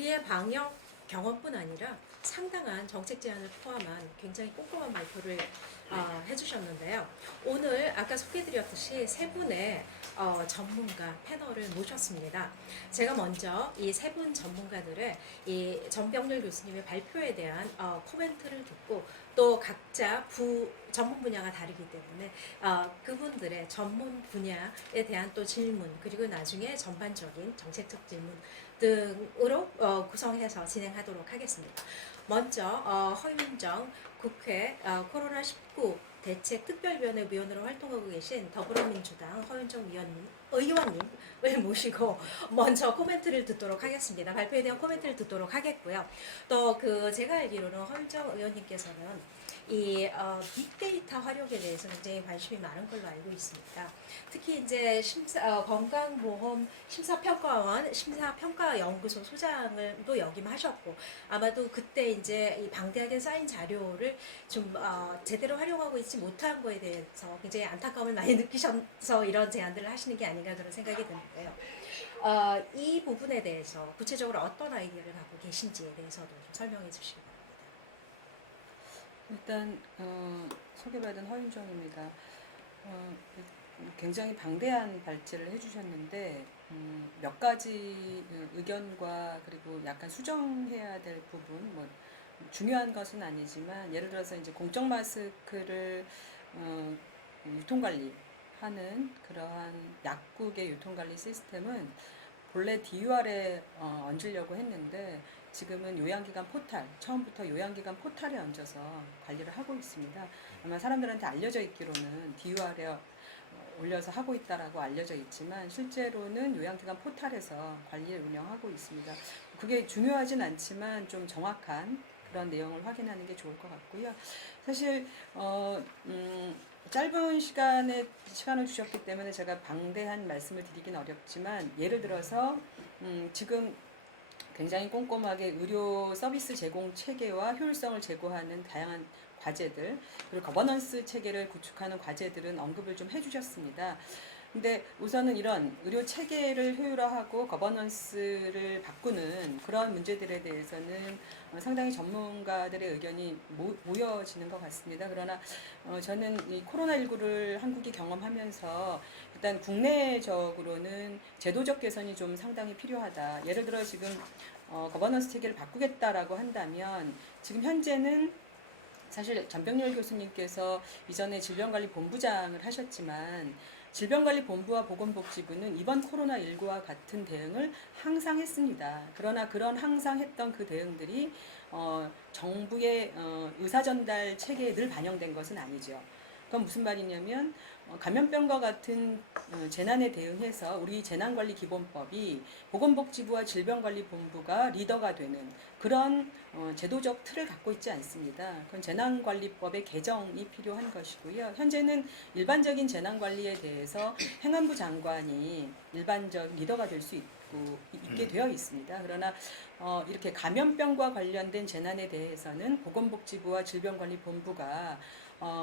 우리의 방역 경험뿐 아니라 상당한 정책 제안을 포함한 굉장히 꼼꼼한 발표를 해주셨는데요. 오늘 아까 소개드렸듯이 세 분의 전문가 패널을 모셨습니다. 제가 먼저 이 세 분 전문가들의 이 전병렬 교수님의 발표에 대한 코멘트를 듣고 또 각자 전문 분야가 다르기 때문에 그분들의 전문 분야에 대한 또 질문 그리고 나중에 전반적인 정책적 질문 등으로 구성해서 진행하도록 하겠습니다. 먼저 허윤정 국회 코로나19 대책 특별위원회 위원으로 활동하고 계신 더불어민주당 허윤정 의원님을 모시고 먼저 코멘트를 듣도록 하겠습니다. 발표에 대한 코멘트를 듣도록 하겠고요. 또 제가 알기로는 허윤정 의원님께서는 이 빅데이터 활용에 대해서 굉장히 관심이 많은 걸로 알고 있습니다. 특히 이제 건강보험 심사평가원 심사평가연구소 소장을 역임하셨고 아마도 그때 이제 이 방대하게 쌓인 자료를 좀 제대로 활용하고 있지 못한 거에 대해서 굉장히 안타까움을 많이 느끼셔서 이런 제안들을 하시는 게 아닌가 그런 생각이 드는데요. 이 부분에 대해서 구체적으로 어떤 아이디어를 갖고 계신지에 대해서도 좀 설명해 주시기 바랍니다. 일단 소개받은 허윤정입니다. 굉장히 방대한 발제를 해주셨는데 몇 가지 의견과 그리고 약간 수정해야 될 부분, 뭐 중요한 것은 아니지만 예를 들어서 이제 공적 마스크를 유통관리하는 그러한 약국의 유통관리 시스템은 본래 DUR에 얹으려고 했는데 지금은 요양기관 포탈, 처음부터 요양기관 포탈에 얹어서 관리를 하고 있습니다. 아마 사람들한테 알려져 있기로는 DUR에 올려서 하고 있다라고 알려져 있지만 실제로는 요양기관 포탈에서 관리를 운영하고 있습니다. 그게 중요하진 않지만 좀 정확한 그런 내용을 확인하는 게 좋을 것 같고요. 사실 짧은 시간을 주셨기 때문에 제가 방대한 말씀을 드리긴 어렵지만 예를 들어서 지금 굉장히 꼼꼼하게 의료 서비스 제공 체계와 효율성을 제고하는 다양한 과제들 그리고 거버넌스 체계를 구축하는 과제들은 언급을 좀 해주셨습니다. 근데 우선은 이런 의료 체계를 효율화하고 거버넌스를 바꾸는 그런 문제들에 대해서는 상당히 전문가들의 의견이 모여지는 것 같습니다. 그러나 저는 이 코로나19를 한국이 경험하면서 일단 국내적으로는 제도적 개선이 좀 상당히 필요하다. 예를 들어 지금 거버넌스 체계를 바꾸겠다라고 한다면 지금 현재는 사실 전병렬 교수님께서 이전에 질병관리본부장을 하셨지만 질병관리본부와 보건복지부는 이번 코로나19와 같은 대응을 항상 했습니다. 그러나 그런 항상 했던 그 대응들이 정부의 의사전달 체계에 늘 반영된 것은 아니죠. 그건 무슨 말이냐면 감염병과 같은 재난에 대응해서 우리 재난관리기본법이 보건복지부와 질병관리본부가 리더가 되는 그런 제도적 틀을 갖고 있지 않습니다. 그건 재난관리법의 개정이 필요한 것이고요. 현재는 일반적인 재난관리에 대해서 행안부 장관이 일반적 리더가 될 수 있게 되어 있습니다. 그러나 이렇게 감염병과 관련된 재난에 대해서는 보건복지부와 질병관리본부가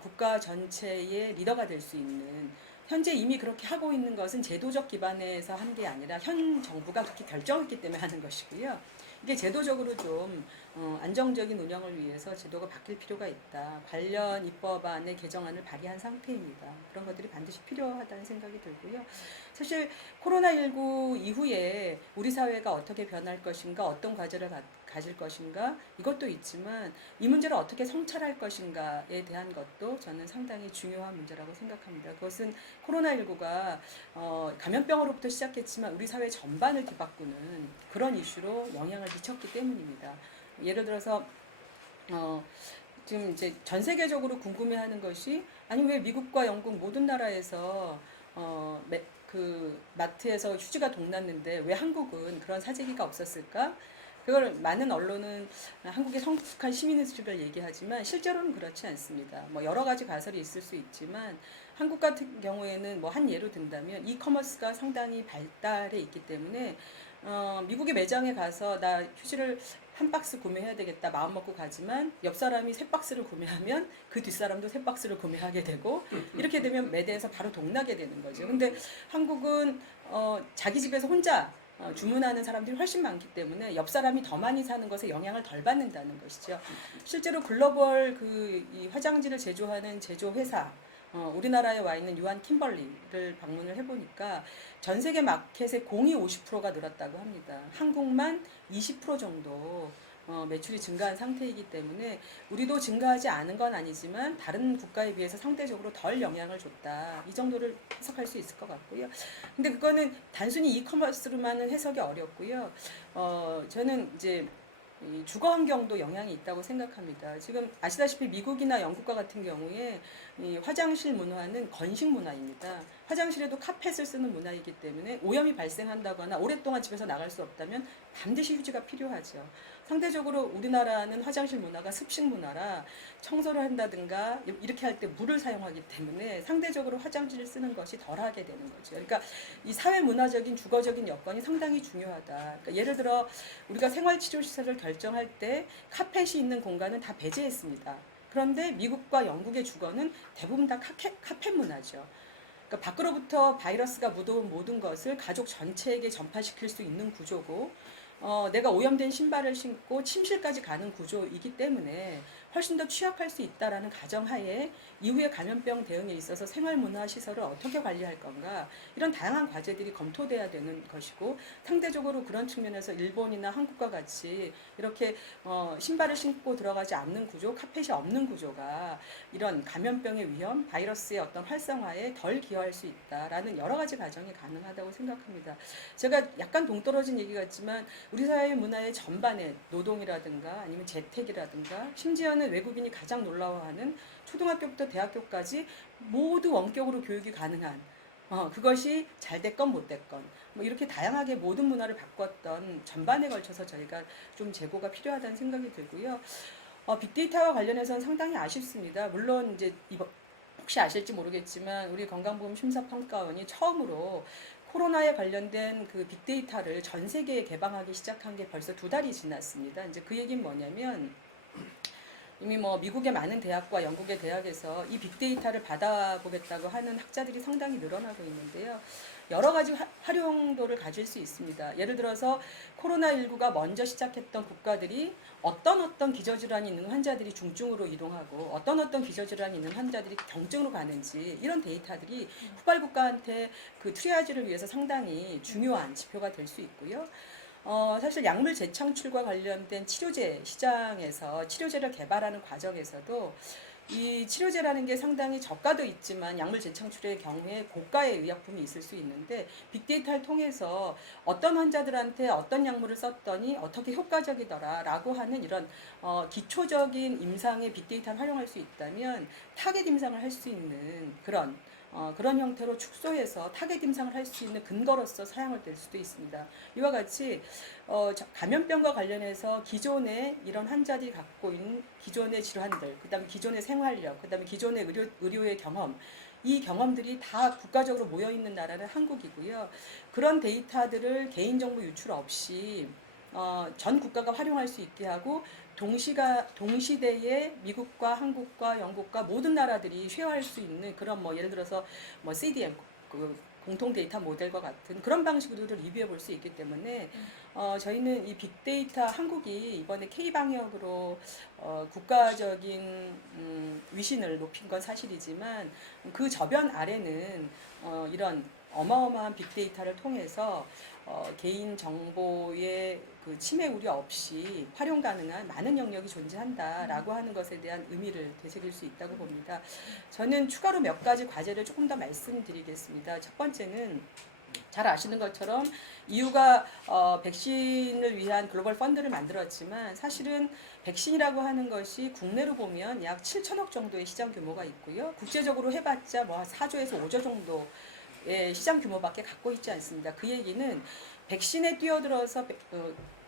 국가 전체의 리더가 될 수 있는 현재 이미 그렇게 하고 있는 것은 제도적 기반에서 한 게 아니라 현 정부가 그렇게 결정했기 때문에 하는 것이고요. 이게 제도적으로 좀 안정적인 운영을 위해서 제도가 바뀔 필요가 있다. 관련 입법안의 개정안을 발의한 상태입니다. 그런 것들이 반드시 필요하다는 생각이 들고요. 사실 코로나19 이후에 우리 사회가 어떻게 변할 것인가, 어떤 과제를 가질 것인가 이것도 있지만 이 문제를 어떻게 성찰할 것인가에 대한 것도 저는 상당히 중요한 문제라고 생각합니다. 그것은 코로나19가 감염병으로부터 시작했지만 우리 사회 전반을 뒤바꾸는 그런 이슈로 영향을 미쳤기 때문입니다. 예를 들어서 지금 이제 전 세계적으로 궁금해하는 것이 아니 왜 미국과 영국 모든 나라에서 그 마트에서 휴지가 동났는데 왜 한국은 그런 사재기가 없었을까? 그걸 많은 언론은 한국의 성숙한 시민의식을 얘기하지만 실제로는 그렇지 않습니다. 뭐 여러 가지 가설이 있을 수 있지만 한국 같은 경우에는 뭐 한 예로 든다면 이커머스가 상당히 발달해 있기 때문에 미국의 매장에 가서 나 휴지를 한 박스 구매해야 되겠다 마음 먹고 가지만 옆 사람이 세 박스를 구매하면 그 뒷사람도 세 박스를 구매하게 되고 이렇게 되면 매대에서 바로 동나게 되는 거죠. 근데 한국은 자기 집에서 혼자 주문하는 사람들이 훨씬 많기 때문에 옆 사람이 더 많이 사는 것에 영향을 덜 받는다는 것이죠. 실제로 글로벌 이 화장지를 제조하는 제조 회사 우리나라에 와 있는 유한 킴벌리를 방문을 해보니까 전 세계 마켓의 공이 50%가 늘었다고 합니다. 한국만 20% 정도 매출이 증가한 상태이기 때문에 우리도 증가하지 않은 건 아니지만 다른 국가에 비해서 상대적으로 덜 영향을 줬다. 이 정도를 해석할 수 있을 것 같고요. 근데 그거는 단순히 이커머스로만은 해석이 어렵고요. 저는 이제 이 주거 환경도 영향이 있다고 생각합니다. 지금 아시다시피 미국이나 영국과 같은 경우에 이 화장실 문화는 건식 문화입니다. 화장실에도 카펫을 쓰는 문화이기 때문에 오염이 발생한다거나 오랫동안 집에서 나갈 수 없다면 반드시 휴지가 필요하죠. 상대적으로 우리나라는 화장실 문화가 습식 문화라 청소를 한다든가 이렇게 할 때 물을 사용하기 때문에 상대적으로 화장지를 쓰는 것이 덜하게 되는 거죠. 그러니까 이 사회 문화적인 주거적인 여건이 상당히 중요하다. 그러니까 예를 들어 우리가 생활치료시설을 결정할 때 카펫이 있는 공간은 다 배제했습니다. 그런데 미국과 영국의 주거는 대부분 다 카펫 문화죠. 그러니까 밖으로부터 바이러스가 묻어온 모든 것을 가족 전체에게 전파시킬 수 있는 구조고 내가 오염된 신발을 신고 침실까지 가는 구조이기 때문에 훨씬 더 취약할 수 있다라는 가정하에 이후에 감염병 대응에 있어서 생활문화시설을 어떻게 관리할 건가 이런 다양한 과제들이 검토돼야 되는 것이고 상대적으로 그런 측면에서 일본이나 한국과 같이 이렇게 신발을 신고 들어가지 않는 구조, 카펫이 없는 구조가 이런 감염병의 위험, 바이러스의 어떤 활성화에 덜 기여할 수 있다라는 여러 가지 가정이 가능하다고 생각합니다. 제가 약간 동떨어진 얘기 같지만 우리 사회 문화의 전반에 노동이라든가 아니면 재택이라든가 심지어는 외국인이 가장 놀라워하는 초등학교부터 대학교까지 모두 원격으로 교육이 가능한 그것이 잘 됐건 못 됐건 뭐 이렇게 다양하게 모든 문화를 바꿨던 전반에 걸쳐서 저희가 좀 재고가 필요하다는 생각이 들고요. 빅데이터와 관련해서는 상당히 아쉽습니다. 물론 이제 이번 혹시 아실지 모르겠지만 우리 건강보험심사평가원이 처음으로 코로나에 관련된 그 빅데이터를 전 세계에 개방하기 시작한 게 벌써 2달이 지났습니다. 이제 그 얘기는 뭐냐면 이미 뭐 미국의 많은 대학과 영국의 대학에서 이 빅데이터를 받아보겠다고 하는 학자들이 상당히 늘어나고 있는데요. 여러 가지 활용도를 가질 수 있습니다. 예를 들어서 코로나19가 먼저 시작했던 국가들이 어떤 기저질환이 있는 환자들이 중증으로 이동하고 어떤 기저질환이 있는 환자들이 경증으로 가는지 이런 데이터들이 후발 국가한테 그 트리아지를 위해서 상당히 중요한 지표가 될 수 있고요. 사실 약물 재창출과 관련된 치료제 시장에서 치료제를 개발하는 과정에서도 이 치료제라는 게 상당히 저가도 있지만 약물 재창출의 경우에 고가의 의약품이 있을 수 있는데 빅데이터를 통해서 어떤 환자들한테 어떤 약물을 썼더니 어떻게 효과적이더라라고 하는 이런 기초적인 임상의 빅데이터를 활용할 수 있다면 타겟 임상을 할 수 있는 그런 형태로 축소해서 타겟 임상을 할 수 있는 근거로서 사용을 될 수도 있습니다. 이와 같이 감염병과 관련해서 기존의 이런 환자들이 갖고 있는 기존의 질환들, 그다음에 기존의 생활력, 그다음에 기존의 의료의 경험, 이 경험들이 다 국가적으로 모여 있는 나라는 한국이고요. 그런 데이터들을 개인정보 유출 없이 전 국가가 활용할 수 있게 하고 동시대에 미국과 한국과 영국과 모든 나라들이 쉐어할 수 있는 그런 예를 들어서 CDM 공통 데이터 모델과 같은 그런 방식으로도 리뷰해 볼 수 있기 때문에 저희는 이 빅데이터 한국이 이번에 K 방역으로 국가적인 위신을 높인 건 사실이지만 그 저변 아래는 이런 어마어마한 빅데이터를 통해서 개인 정보의 그 침해 우려 없이 활용 가능한 많은 영역이 존재한다라고 하는 것에 대한 의미를 되새길 수 있다고 봅니다. 저는 추가로 몇 가지 과제를 조금 더 말씀드리겠습니다. 첫 번째는 잘 아시는 것처럼 EU가 백신을 위한 글로벌 펀드를 만들었지만 사실은 백신이라고 하는 것이 국내로 보면 약 7천억 정도의 시장 규모가 있고요. 국제적으로 해봤자 4조에서 5조 정도의 시장 규모밖에 갖고 있지 않습니다. 그 얘기는 백신에 뛰어들어서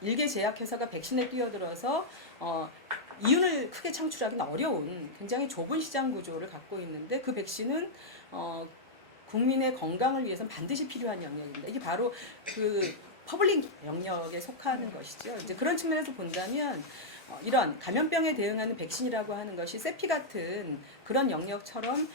일개 제약회사가 백신에 뛰어들어서 이윤을 크게 창출하기는 어려운 굉장히 좁은 시장 구조를 갖고 있는데 그 백신은 국민의 건강을 위해서는 반드시 필요한 영역입니다. 이게 바로 그 퍼블릭 영역에 속하는 것이죠. 이제 그런 측면에서 본다면 이런 감염병에 대응하는 백신이라고 하는 것이 세피 같은 그런 영역처럼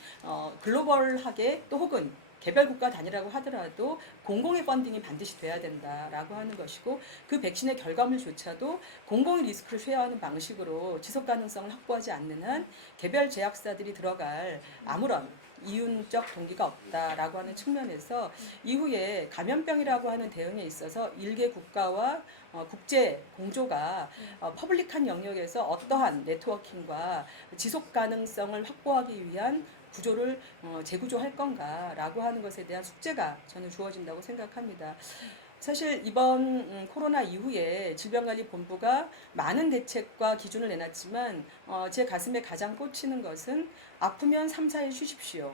글로벌하게 또 혹은 개별 국가 단위라고 하더라도 공공의 펀딩이 반드시 돼야 된다라고 하는 것이고 그 백신의 결과물조차도 공공의 리스크를 쉐어하는 방식으로 지속 가능성을 확보하지 않는 한 개별 제약사들이 들어갈 아무런 이윤적 동기가 없다라고 하는 측면에서 이후에 감염병이라고 하는 대응에 있어서 일개 국가와 국제 공조가 퍼블릭한 영역에서 어떠한 네트워킹과 지속 가능성을 확보하기 위한 구조를 재구조할 건가라고 하는 것에 대한 숙제가 저는 주어진다고 생각합니다. 사실 이번 코로나 이후에 질병관리본부가 많은 대책과 기준을 내놨지만 제 가슴에 가장 꽂히는 것은 아프면 3, 4일 쉬십시오.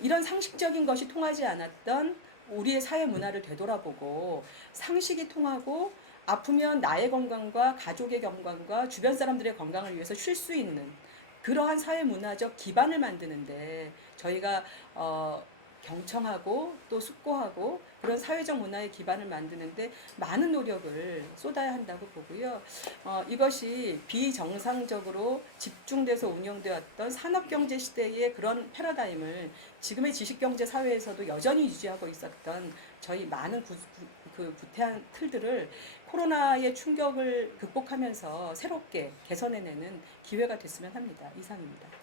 이런 상식적인 것이 통하지 않았던 우리의 사회 문화를 되돌아보고 상식이 통하고 아프면 나의 건강과 가족의 건강과 주변 사람들의 건강을 위해서 쉴 수 있는 그러한 사회 문화적 기반을 만드는데 저희가 경청하고 또 숙고하고 그런 사회적 문화의 기반을 만드는데 많은 노력을 쏟아야 한다고 보고요. 이것이 비정상적으로 집중돼서 운영되었던 산업경제 시대의 그런 패러다임을 지금의 지식경제 사회에서도 여전히 유지하고 있었던 저희 많은 그 구태한 틀들을 코로나의 충격을 극복하면서 새롭게 개선해내는 기회가 됐으면 합니다. 이상입니다.